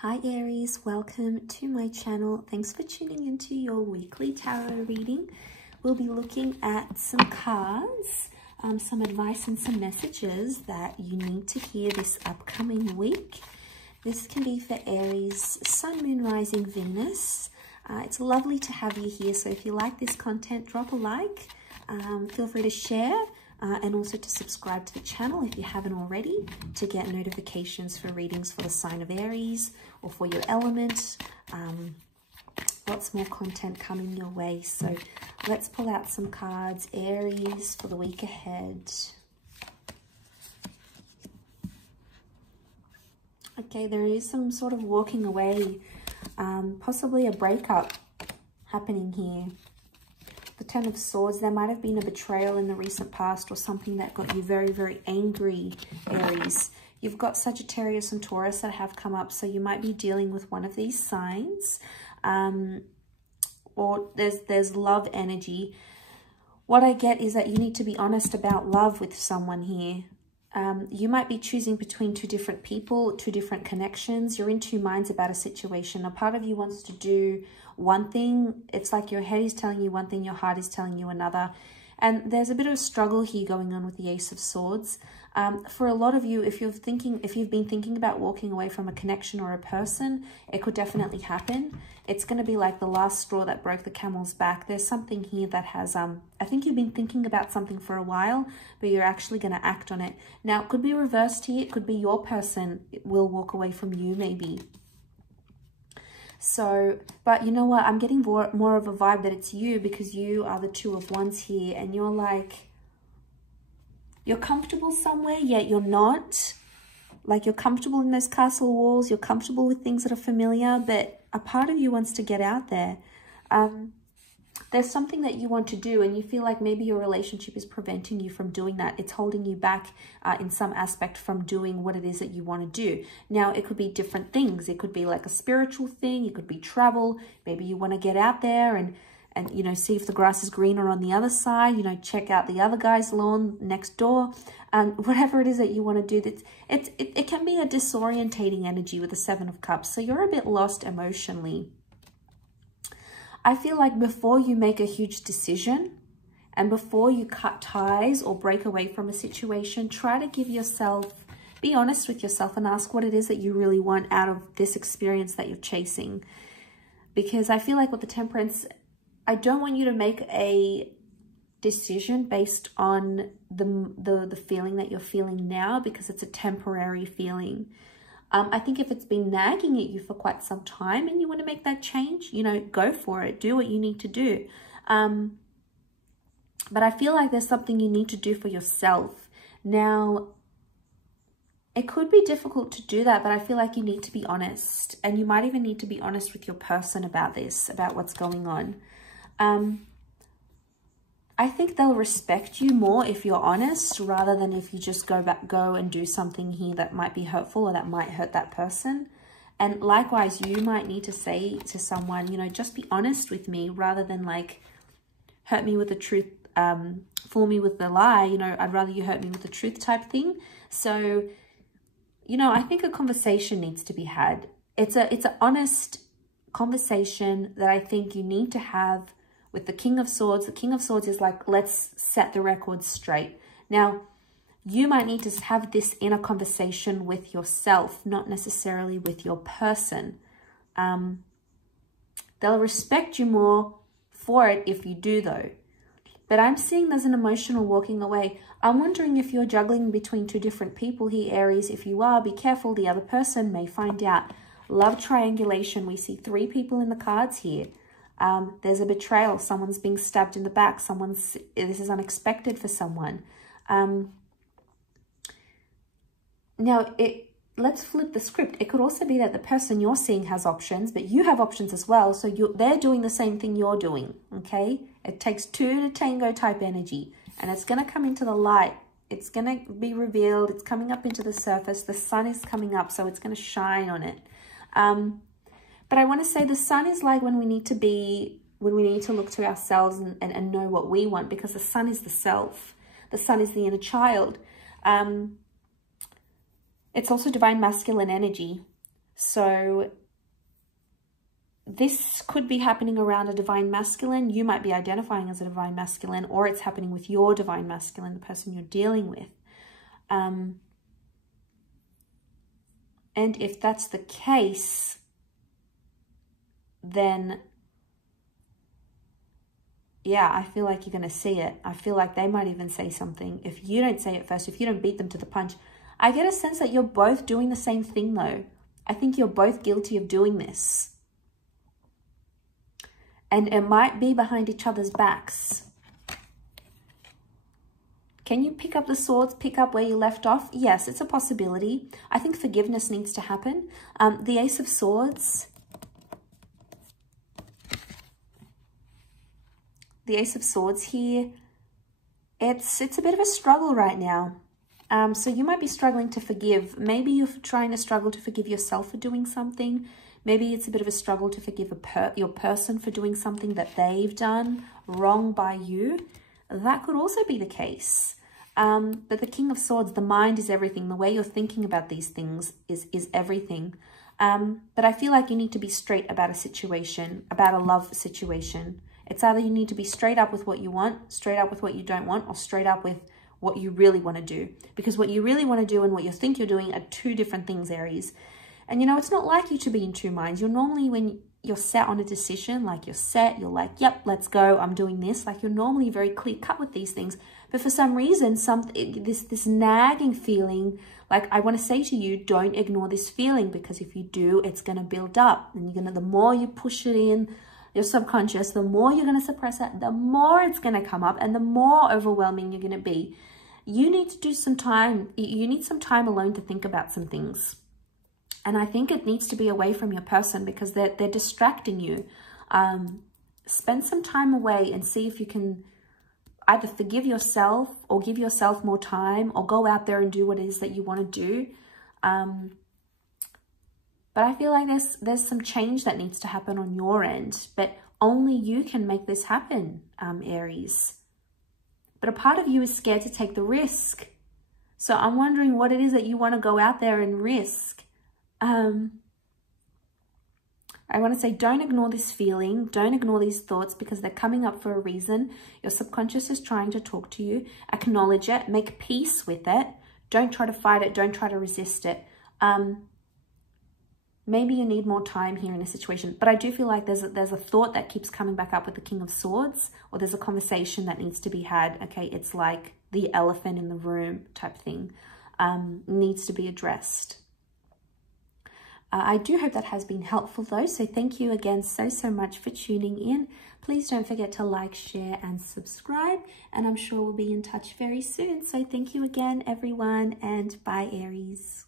Hi Aries, welcome to my channel. Thanks for tuning into your weekly tarot reading. We'll be looking at some cards, some advice and some messages that you need to hear this upcoming week. This can be for Aries, Sun, Moon, Rising, Venus. It's lovely to have you here, so if you like this content, drop a like. Feel free to share. And also to subscribe to the channel if you haven't already to get notifications for readings for the sign of Aries or for your element. Lots more content coming your way. So let's pull out some cards. Aries for the week ahead. Okay, there is some sort of walking away, possibly a breakup happening here. The Ten of Swords, there might have been a betrayal in the recent past or something that got you very, very angry, Aries. You've got Sagittarius and Taurus that have come up, so you might be dealing with one of these signs. Or there's love energy. What I get is that you need to be honest about love with someone here. You might be choosing between two different people, two different connections. You're in two minds about a situation. A part of you wants to do one thing. It's like your head is telling you one thing, your heart is telling you another. And there's a bit of a struggle here going on with the Ace of Swords. For a lot of you, if you've been thinking about walking away from a connection or a person, it could definitely happen. It's going to be like the last straw that broke the camel's back. There's something here that has, I think you've been thinking about something for a while, but you're actually going to act on it. Now, it could be reversed here. It could be your person will walk away from you, maybe. So, but you know what? I'm getting more of a vibe that it's you, because you are the Two of Wands here, and you're like, you're comfortable somewhere, yet you're not. Like, you're comfortable in those castle walls, you're comfortable with things that are familiar, but a part of you wants to get out there. There's something that you want to do, and you feel like maybe your relationship is preventing you from doing that. It's holding you back in some aspect from doing what it is that you want to do. Now, it could be different things. It could be like a spiritual thing. It could be travel. Maybe you want to get out there and you know, see if the grass is greener on the other side. You know, check out the other guy's lawn next door. Whatever it is that you want to do, it can be a disorientating energy with the Seven of Cups. So you're a bit lost emotionally. I feel like before you make a huge decision and before you cut ties or break away from a situation, try to give yourself, be honest with yourself and ask what it is that you really want out of this experience that you're chasing. Because I feel like with the Temperance, I don't want you to make a decision based on the feeling that you're feeling now, because it's a temporary feeling. I think if it's been nagging at you for quite some time and you want to make that change, you know, go for it. Do what you need to do. But I feel like there's something you need to do for yourself. Now, it could be difficult to do that, but I feel like you need to be honest. And you might even need to be honest with your person about this, about what's going on. I think they'll respect you more if you're honest, rather than if you just go and do something here that might be hurtful or that might hurt that person. And likewise, you might need to say to someone, you know, just be honest with me, rather than like hurt me with the truth, fool me with the lie. You know, I'd rather you hurt me with the truth type thing. So, you know, I think a conversation needs to be had. It's an honest conversation that I think you need to have with the King of Swords. The King of Swords is like, let's set the record straight. Now, you might need to have this inner conversation with yourself, not necessarily with your person. They'll respect you more for it if you do, though. But I'm seeing there's an emotional walking away. I'm wondering if you're juggling between two different people here, Aries. If you are, be careful. The other person may find out. Love triangulation. We see three people in the cards here. There's a betrayal. Someone's being stabbed in the back. This is unexpected for someone. Now, let's flip the script. It could also be that the person you're seeing has options, but you have options as well. So they're doing the same thing you're doing, okay? It takes two to tango type energy, and it's going to come into the light. It's going to be revealed. It's coming up into the surface. The sun is coming up, so it's going to shine on it. But I want to say the sun is like when we need to look to ourselves and know what we want, because the sun is the self. The sun is the inner child. It's also divine masculine energy. So this could be happening around a divine masculine. You might be identifying as a divine masculine, or it's happening with your divine masculine, the person you're dealing with. And if that's the case, then yeah, I feel like you're going to see it. I feel like they might even say something. If you don't say it first, if you don't beat them to the punch, I get a sense that you're both doing the same thing though. I think you're both guilty of doing this. And it might be behind each other's backs. Can you pick up the swords, pick up where you left off? Yes, it's a possibility. I think forgiveness needs to happen. The Ace of Swords. The Ace of Swords here. It's a bit of a struggle right now. So you might be struggling to forgive. Maybe you're trying to struggle to forgive yourself for doing something. Maybe it's a bit of a struggle to forgive your person for doing something that they've done wrong by you. That could also be the case. But the King of Swords, the mind is everything. The way you're thinking about these things is everything. But I feel like you need to be straight about a situation, about a love situation. It's either you need to be straight up with what you want, straight up with what you don't want, or straight up with what you really want to do. Because what you really want to do and what you think you're doing are two different things, Aries. And you know, it's not like you to be in two minds. You're normally, when you're set on a decision, like you're set, you're like, yep, let's go, I'm doing this. Like you're normally very clear cut with these things. But for some reason, this nagging feeling, like I want to say to you, don't ignore this feeling, because if you do, it's going to build up. And the more you push it in your subconscious, the more you're going to suppress it, the more it's going to come up, and the more overwhelming you're going to be. You need to do some time. You need some time alone to think about some things. And I think it needs to be away from your person, because they're distracting you. Spend some time away and see if you can either forgive yourself or give yourself more time, or go out there and do what it is that you want to do. But I feel like there's some change that needs to happen on your end. But only you can make this happen, Aries. But a part of you is scared to take the risk. So I'm wondering what it is that you want to go out there and risk. I want to say, don't ignore this feeling. Don't ignore these thoughts, because they're coming up for a reason. Your subconscious is trying to talk to you. Acknowledge it. Make peace with it. Don't try to fight it. Don't try to resist it. Maybe you need more time here in a situation. But I do feel like there's a thought that keeps coming back up with the King of Swords, or there's a conversation that needs to be had. Okay, it's like the elephant in the room type thing. Needs to be addressed. I do hope that has been helpful though. So thank you again so much for tuning in. Please don't forget to like, share and subscribe. And I'm sure we'll be in touch very soon. So thank you again, everyone, and bye, Aries.